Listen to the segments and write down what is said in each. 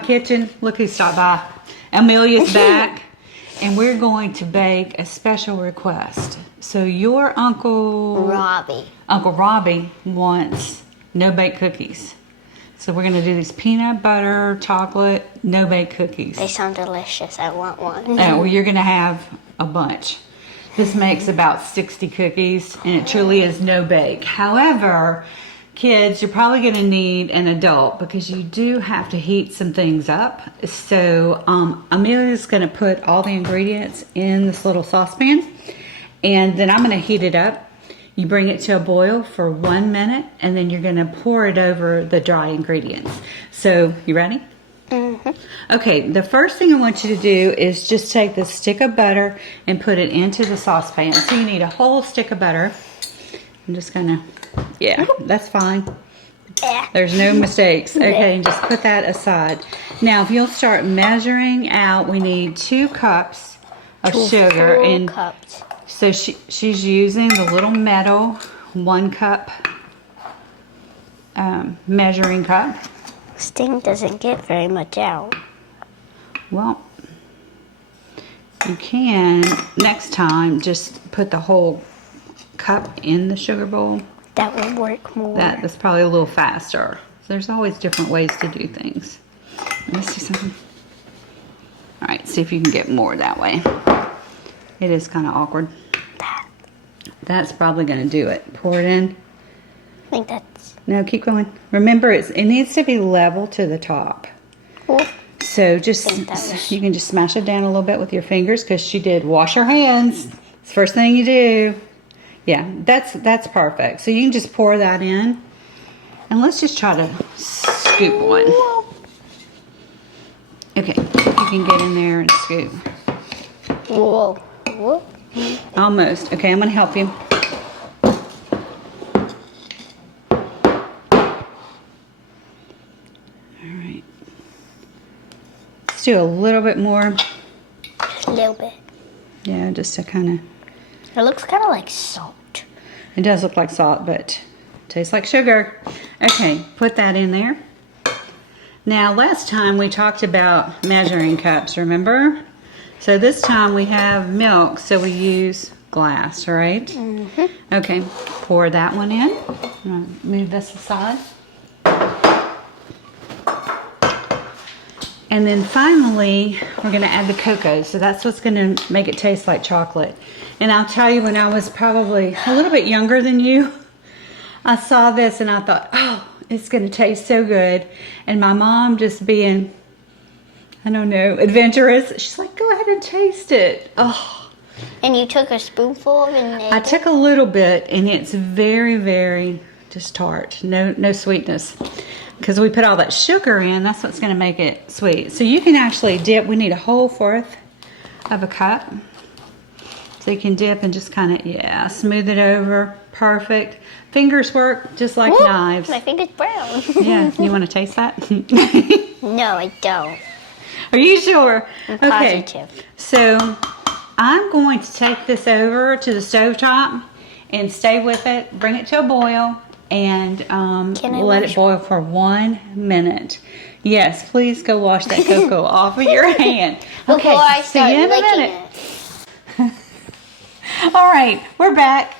kitchen. Look who stopped by. Amelia's back. And we're going to bake a special request. So your Uncle Robbie wants no-bake cookies. So we're going to do these peanut butter, chocolate, no-bake cookies. They sound delicious. I want one. Oh, well, you're going to have a bunch. This makes about 60 cookies, and it truly is no-bake. However, kids, you're probably going to need an adult because you do have to heat some things up. So Amelia's going to put all the ingredients in this little saucepan, and then I'm going to heat it up. You bring it to a boil for 1 minute, and then you're going to pour it over the dry ingredients. So, you ready? Mm-hmm. Okay, the first thing I want you to do is just take this stick of butter and put it into the saucepan. So you need a whole stick of butter. I'm just going to, yeah, that's fine. There's no mistakes. Okay, and just put that aside. Now, if you'll start measuring out, we need 2 cups of sugar. And cups. So she's using the little metal 1 cup measuring cup. This thing doesn't get very much out. Well, you can next time just put the whole cup in the sugar bowl. That would work more. That's probably a little faster. So there's always different ways to do things. Let's see something. All right, see if you can get more that way. It is kind of awkward. That's probably going to do it. Pour it in. I think that's... No, keep going. Remember, it needs to be level to the top. Cool. So just, you can just smash it down a little bit with your fingers because she did wash her hands. It's the first thing you do. Yeah, that's perfect. So you can just pour that in. And let's just try to scoop one. Okay, you can get in there and scoop. Whoa. Whoa. Almost. Okay, I'm going to help you. Alright. Let's do a little bit more. Just a little bit. Yeah, just to kind of... It looks kind of like salt. It does look like salt, but tastes like sugar. Okay, put that in there. Now, last time we talked about measuring cups, remember? So this time we have milk, so we use glass, right? Mm-hmm. Okay, pour that one in. I'm gonna move this aside. And then finally, we're gonna add the cocoa. So that's what's gonna make it taste like chocolate. And I'll tell you, when I was probably a little bit younger than you, I saw this and I thought, oh, it's gonna taste so good. And my mom, just being, I don't know, adventurous, she's like, go ahead and taste it. Oh. And you took a spoonful of it? I took a little bit, and it's very, very just tart. No sweetness. Because we put all that sugar in, that's what's going to make it sweet. So you can actually dip. We need a whole 1/4 of a cup. So you can dip and just kind of, yeah, smooth it over. Perfect. Fingers work just like knives. My finger's brown. Yeah, you want to taste that? No, I don't. Are you sure? I'm okay. positive. So I'm going to take this over to the stovetop and stay with it. Bring it to a boil and let it boil for 1 minute. Yes, please go wash that cocoa off of your hand. Okay, Before I see start you in a minute. All right, we're back,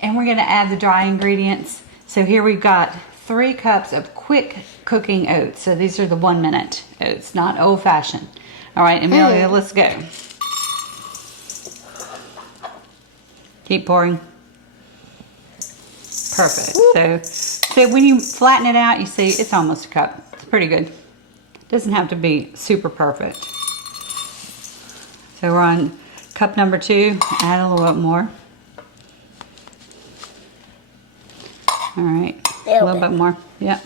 and we're going to add the dry ingredients. So here we've got 3 cups of quick cooking oats. So these are the 1 minute oats, not old fashioned. All right, Amelia, let's go. Keep pouring. Perfect. So when you flatten it out, you see it's almost a cup. It's pretty good. Doesn't have to be super perfect. So we're on cup number 2. Add a little bit more. All right, a little bit more. Yep.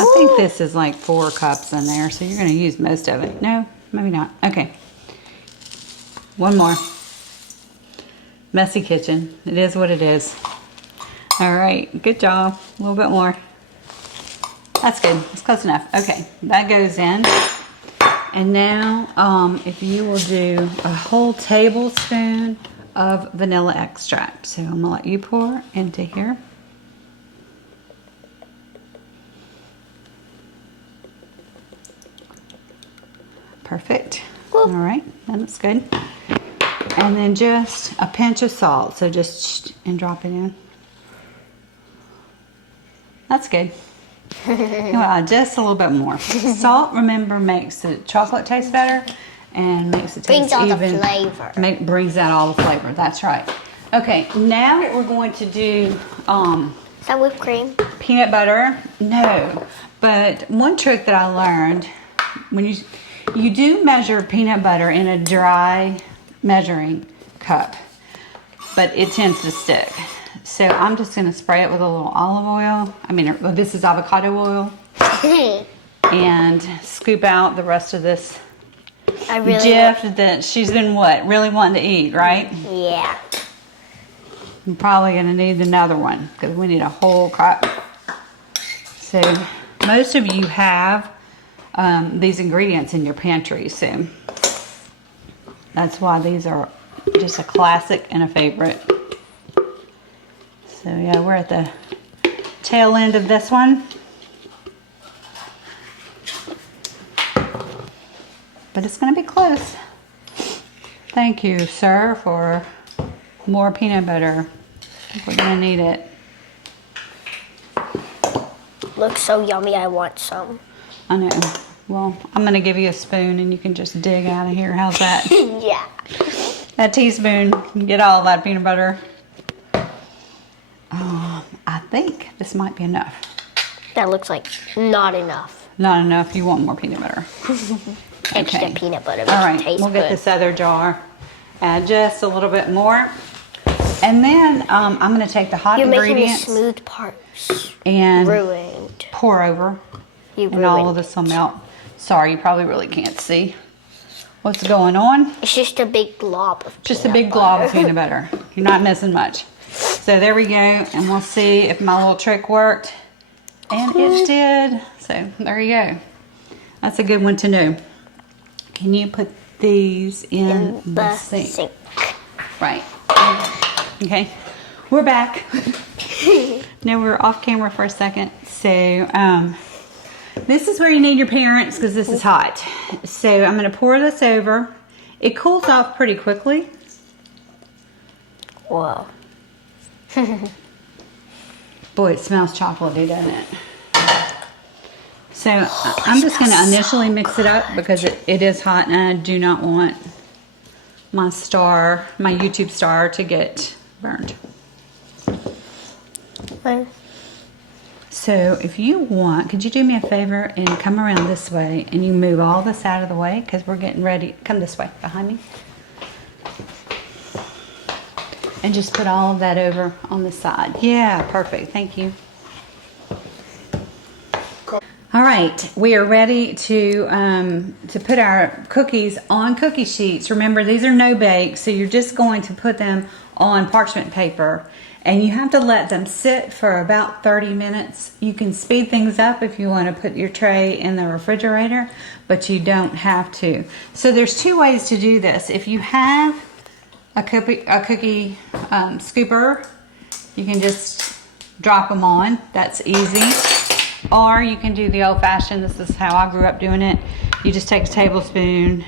I think this is like 4 cups in there, so you're going to use most of it. No, maybe not. Okay. 1 more. Messy kitchen. It is what it is. All right, good job. A little bit more. That's good. It's close enough. Okay, that goes in. And now, if you will do a whole tablespoon of vanilla extract. So I'm gonna let you pour into here. Perfect. All right, that looks good. And then just a pinch of salt. So just and drop it in. That's good. Well, just a little bit more. Salt, remember, makes the chocolate taste better and makes it taste Brings even. all the flavor. Brings out all the flavor. That's right. Okay, now what we're going to do. Is that whipped cream? Peanut butter? No. But one trick that I learned, when you do measure peanut butter in a dry measuring cup, but it tends to stick. So I'm just going to spray it with a little olive oil. I mean, this is avocado oil. And scoop out the rest of this gift that she's been really wanting to eat, right? Yeah. I'm probably going to need another one because we need a whole cup. So most of you have these ingredients in your pantry, so that's why these are just a classic and a favorite. So yeah, we're at the tail end of this one. But it's going to be close. Thank you, sir, for more peanut butter. We're going to need it. Looks so yummy, I want some. I know. Well, I'm going to give you a spoon and you can just dig out of here. How's that? Yeah. That teaspoon, you get all that peanut butter. I think this might be enough. That looks like not enough. Not enough. You want more peanut butter. Extra Okay. peanut butter. All right, Tastes we'll get good. this other jar. Add just a little bit more. And then I'm going to take the hot You're making the ingredients smooth parts and ruined. pour over. You And all of ruined. this will melt. Sorry, you probably really can't see what's going on. It's just a big glob of Just a peanut big glob of butter. peanut butter. You're not missing much. So there we go. And we'll see if my little trick worked. And it did. So there you go. That's a good one to know. Can you put these in the sink? Right. Okay. We're back. Now we're off camera for a second. So this is where you need your parents because this is hot. So I'm going to pour this over. It cools off pretty quickly. Whoa. Boy, it smells chocolatey, doesn't it? So I'm just going to initially mix it up because it is hot and I do not want my YouTube star to get burned. So if you want, could you do me a favor and come around this way and you move all this out of the way because we're getting ready. Come this way, behind me. And just put all of that over on the side. Yeah, perfect. Thank you. All right, we are ready to put our cookies on cookie sheets. Remember, these are no bake, so you're just going to put them on parchment paper. And you have to let them sit for about 30 minutes. You can speed things up if you want to put your tray in the refrigerator, but you don't have to. So there's two ways to do this. If you have a cookie scooper, you can just drop them on. That's easy. Or you can do the old-fashioned. This is how I grew up doing it. You just take a tablespoon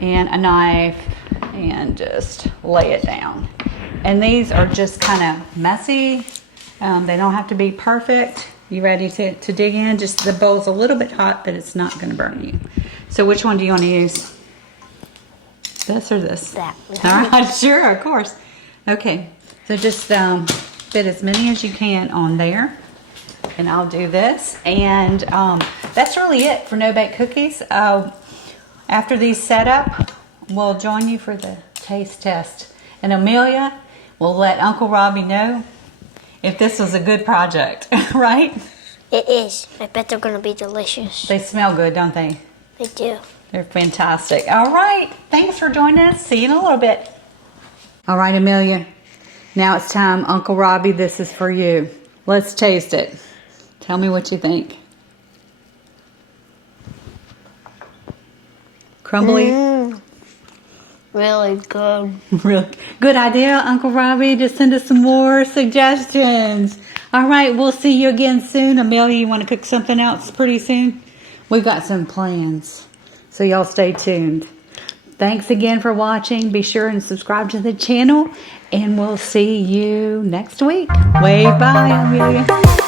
and a knife and just lay it down. And these are just kind of messy. They don't have to be perfect. You ready to dig in? Just the bowl's a little bit hot, but it's not going to burn you. So which one do you want to use? This or this? That one. All right, sure, of course. Okay, so just fit as many as you can on there. And I'll do this. And that's really it for no-bake cookies. After these set up, we'll join you for the taste test. And Amelia will let Uncle Robbie know if this was a good project, right? It is. I bet they're going to be delicious. They smell good, don't they? They do. They're fantastic. All right. Thanks for joining us. See you in a little bit. All right, Amelia. Now it's time. Uncle Robbie, this is for you. Let's taste it. Tell me what you think. Crumbly? Really good. Real good idea, Uncle Robbie. Just send us some more suggestions. All right, we'll see you again soon. Amelia, you want to cook something else pretty soon? We've got some plans. So y'all stay tuned. Thanks again for watching. Be sure and subscribe to the channel, and we'll see you next week. Wave bye, Amelia.